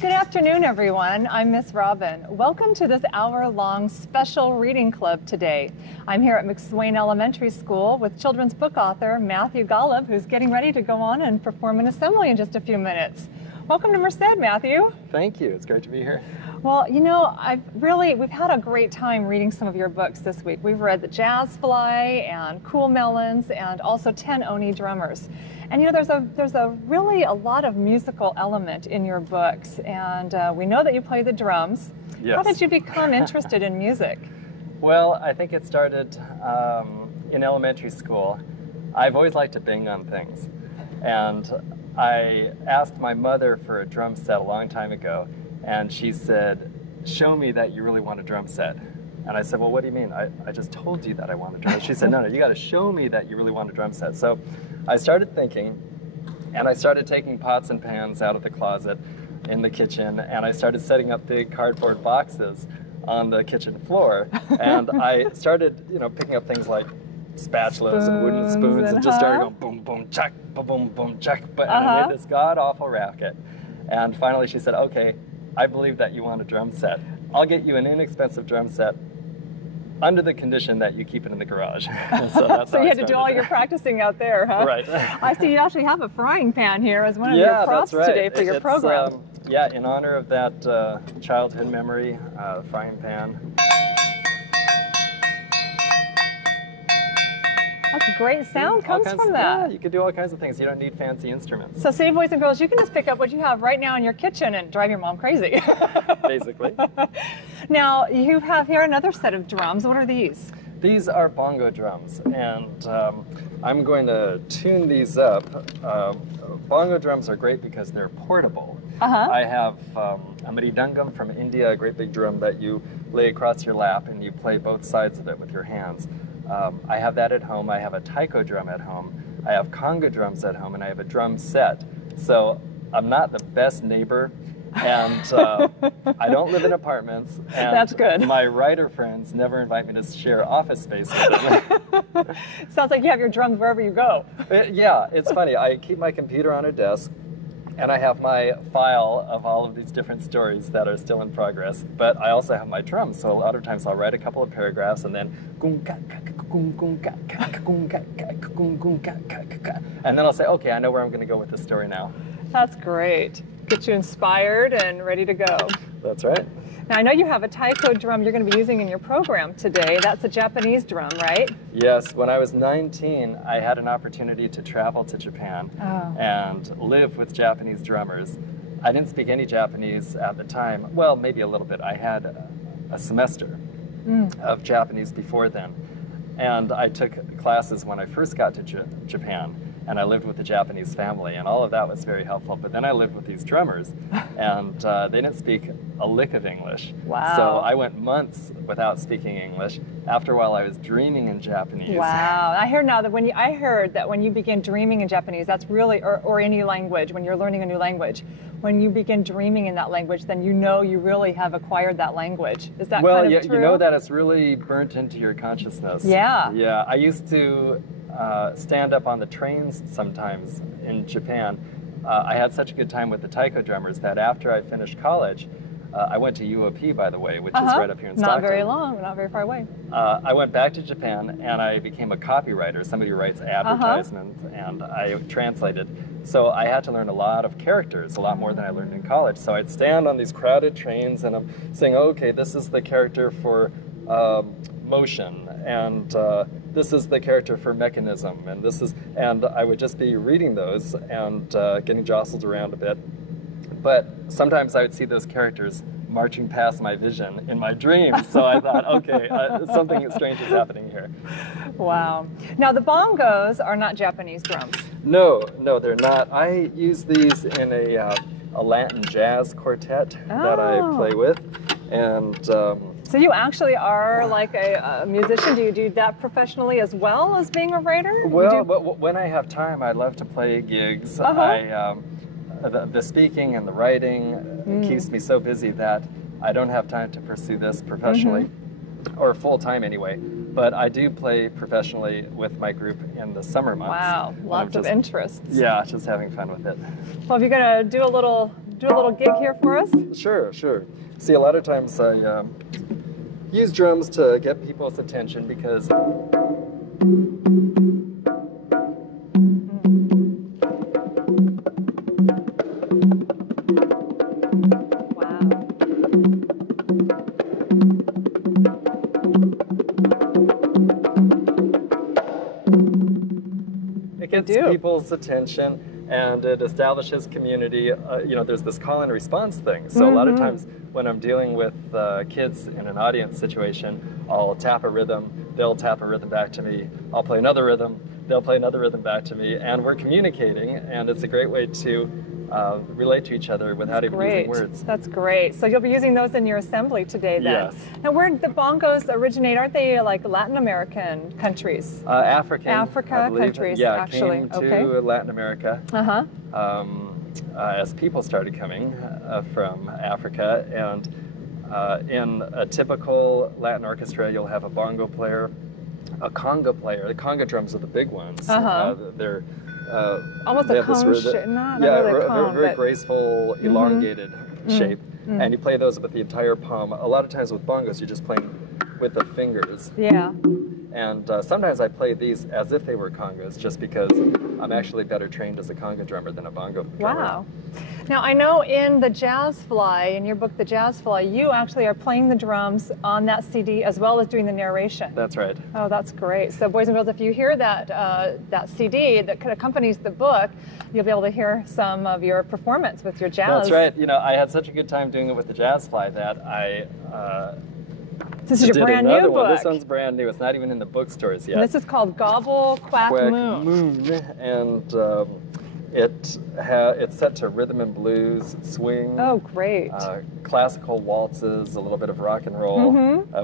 Good afternoon, everyone. I'm Miss Robin. Welcome to this hour-long special reading club today. I'm here at McSwain Elementary School with children's book author Matthew Gollub, who's getting ready to go on and perform an assembly in just a few minutes. Welcome to Merced, Matthew. Thank you. It's great to be here. Well, you know, we've had a great time reading some of your books this week. We've read The Jazz Fly and Cool Melons and also 10 Oni Drummers. And you know, there's really a lot of musical element in your books, and we know that you play the drums. Yes. How did you become interested in music? Well, I think it started in elementary school. I've always liked to bang on things, and I asked my mother for a drum set a long time ago, and she said, "Show me that you really want a drum set." And I said, "Well, what do you mean? I just told you that I want a drum set." She said, no, you got to show me that you really want a drum set. So I started thinking, and I started taking pots and pans out of the closet in the kitchen, and I started setting up big cardboard boxes on the kitchen floor, and I started, picking up things like spatulas and wooden spoons and just started going boom, boom, chuck, boom, boom, chuck, and I made this god-awful racket. And finally she said, "Okay, I believe that you want a drum set. I'll get you an inexpensive drum set under the condition that you keep it in the garage." So that's so you had to do all your practicing out there, huh? Right. I see you actually have a frying pan here as one of your props today for your program. Yeah, in honor of that childhood memory, frying pan. That's great sound comes from that. Yeah, you could do all kinds of things. You don't need fancy instruments. So see, boys and girls, you can just pick up what you have right now in your kitchen and drive your mom crazy. Basically. Now, you have here another set of drums. What are these? These are bongo drums, and I'm going to tune these up. Bongo drums are great because they're portable. I have a mridangam from India, a great big drum that you lay across your lap and you play both sides of it with your hands. I have that at home. I have a taiko drum at home. I have conga drums at home, and I have a drum set. So I'm not the best neighbor, and I don't live in apartments. And that's good. My writer friends never invite me to share office space with them. Sounds like you have your drums wherever you go. Yeah, it's funny. I keep my computer on a desk, and I have my file of all of these different stories that are still in progress, but I also have my drums, so a lot of times I'll write a couple of paragraphs and then and then I'll say, okay, I know where I'm going to go with this story now. That's great. Get you inspired and ready to go. That's right. Now, I know you have a taiko drum you're going to be using in your program today. That's a Japanese drum, right? Yes. When I was 19, I had an opportunity to travel to Japan and live with Japanese drummers. I didn't speak any Japanese at the time. Well, maybe a little bit. I had a semester of Japanese before then. And I took classes when I first got to Japan. And I lived with a Japanese family, and all of that was very helpful. But then I lived with these drummers, and they didn't speak a lick of English. Wow. So I went months without speaking English. After a while, I was dreaming in Japanese. Wow. I heard now that when you begin dreaming in Japanese, that's really, or any language, when you're learning a new language, when you begin dreaming in that language, then you know you really have acquired that language. Is that kind of true? You know that it's really burnt into your consciousness. Yeah. Yeah. I used to stand up on the trains sometimes in Japan. I had such a good time with the taiko drummers that after I finished college, I went to UOP, by the way, which is right up here in Stockton. Not very long, not very far away. I went back to Japan and I became a copywriter, somebody who writes advertisements, and I translated. So I had to learn a lot of characters, a lot more than I learned in college. So I'd stand on these crowded trains and I'm saying, okay, this is the character for motion, and this is the character for mechanism, and I would just be reading those and getting jostled around a bit. But sometimes I would see those characters marching past my vision in my dreams, so I thought, okay, something strange is happening here. Wow. Now the bongos are not Japanese drums. No, they're not. I use these in a Latin jazz quartet that I play with, and so you actually are like a musician. Do you do that professionally as well as being a writer? Well, when I have time, I love to play gigs. The speaking and the writing keeps me so busy that I don't have time to pursue this professionally, or full-time anyway. But I do play professionally with my group in the summer months. Wow, lots of interests. Yeah, just having fun with it. Well, if you're going to do a little do a little gig here for us? Sure, sure. See, a lot of times I use drums to get people's attention because it gets people's attention and it establishes community. You know, there's this call and response thing. So a lot of times when I'm dealing with kids in an audience situation, I'll tap a rhythm, they'll tap a rhythm back to me, I'll play another rhythm, they'll play another rhythm back to me, and we're communicating, and it's a great way to relate to each other without even using words. That's great. So you'll be using those in your assembly today then? Yes. Now where did the bongos originate? Aren't they like Latin American countries? Africa countries, yeah, actually. Came to Latin America as people started coming from Africa, and in a typical Latin orchestra you'll have a bongo player, a conga player. The conga drums are the big ones. They're almost a cone shape, not really a cone, very graceful, elongated shape. And you play those with the entire palm. A lot of times with bongos, you're just playing with the fingers. Yeah. And sometimes I play these as if they were congas, just because I'm actually better trained as a conga drummer than a bongo drummer. Wow. Now I know in the Jazz Fly, in your book, The Jazz Fly, you actually are playing the drums on that CD as well as doing the narration. That's right. Oh, that's great. So boys and girls, if you hear that that CD that accompanies the book, you'll be able to hear some of your performance with your jazz. That's right. You know, I had such a good time doing it with the Jazz Fly that I this is your brand new book. This one's brand new. It's not even in the bookstores yet. And this is called Gobble Quack Moon. And it's set to rhythm and blues, swing. Oh, great. Classical waltzes, a little bit of rock and roll.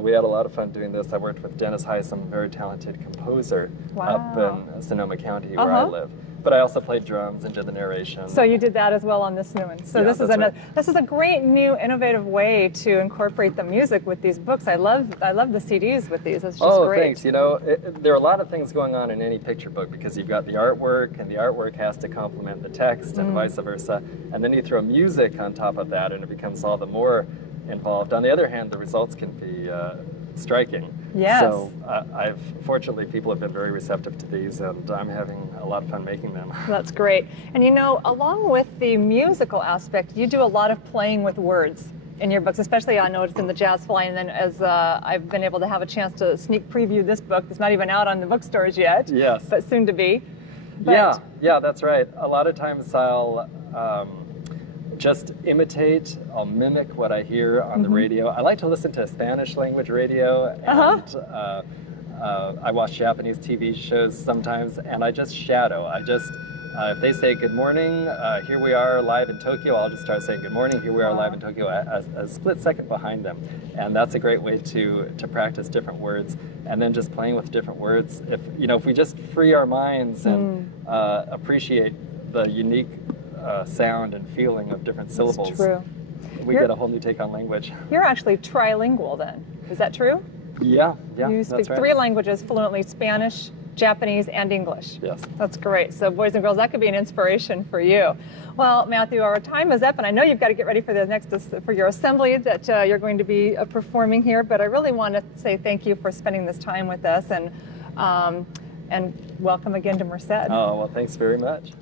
We had a lot of fun doing this. I worked with Dennis Heisem, a very talented composer up in Sonoma County where I live. But I also played drums and did the narration. So you did that as well on this new one. So this is this is a great new innovative way to incorporate the music with these books. I love the CDs with these. It's just great. Thanks. You know, there are a lot of things going on in any picture book because you've got the artwork, and the artwork has to complement the text and vice versa. And then you throw music on top of that and it becomes all the more involved. On the other hand, the results can be striking. Yes. So fortunately, people have been very receptive to these, and I'm having a lot of fun making them. That's great. And you know, along with the musical aspect, you do a lot of playing with words in your books, especially I noticed in the Jazz Fly, and then as I've been able to have a chance to sneak preview this book. It's not even out on the bookstores yet. Yes. But soon to be. But yeah, that's right. A lot of times I'll just imitate, I'll mimic what I hear on the radio. I like to listen to Spanish language radio, and I watch Japanese TV shows sometimes, and I just shadow. If they say good morning, here we are live in Tokyo, I'll just start saying good morning, here we are live in Tokyo, a split second behind them. And that's a great way to practice different words, and then just playing with different words. If we just free our minds and appreciate the unique sound and feeling of different syllables, That's true. We get a whole new take on language. You're actually trilingual then, is that true? Yeah, You speak three languages fluently: Spanish, Japanese, and English. Yes. That's great. So boys and girls, that could be an inspiration for you. Well, Matthew, our time is up, and I know you've got to get ready for your assembly that you're going to be performing here, but I really want to say thank you for spending this time with us, and welcome again to Merced. Oh, well, thanks very much.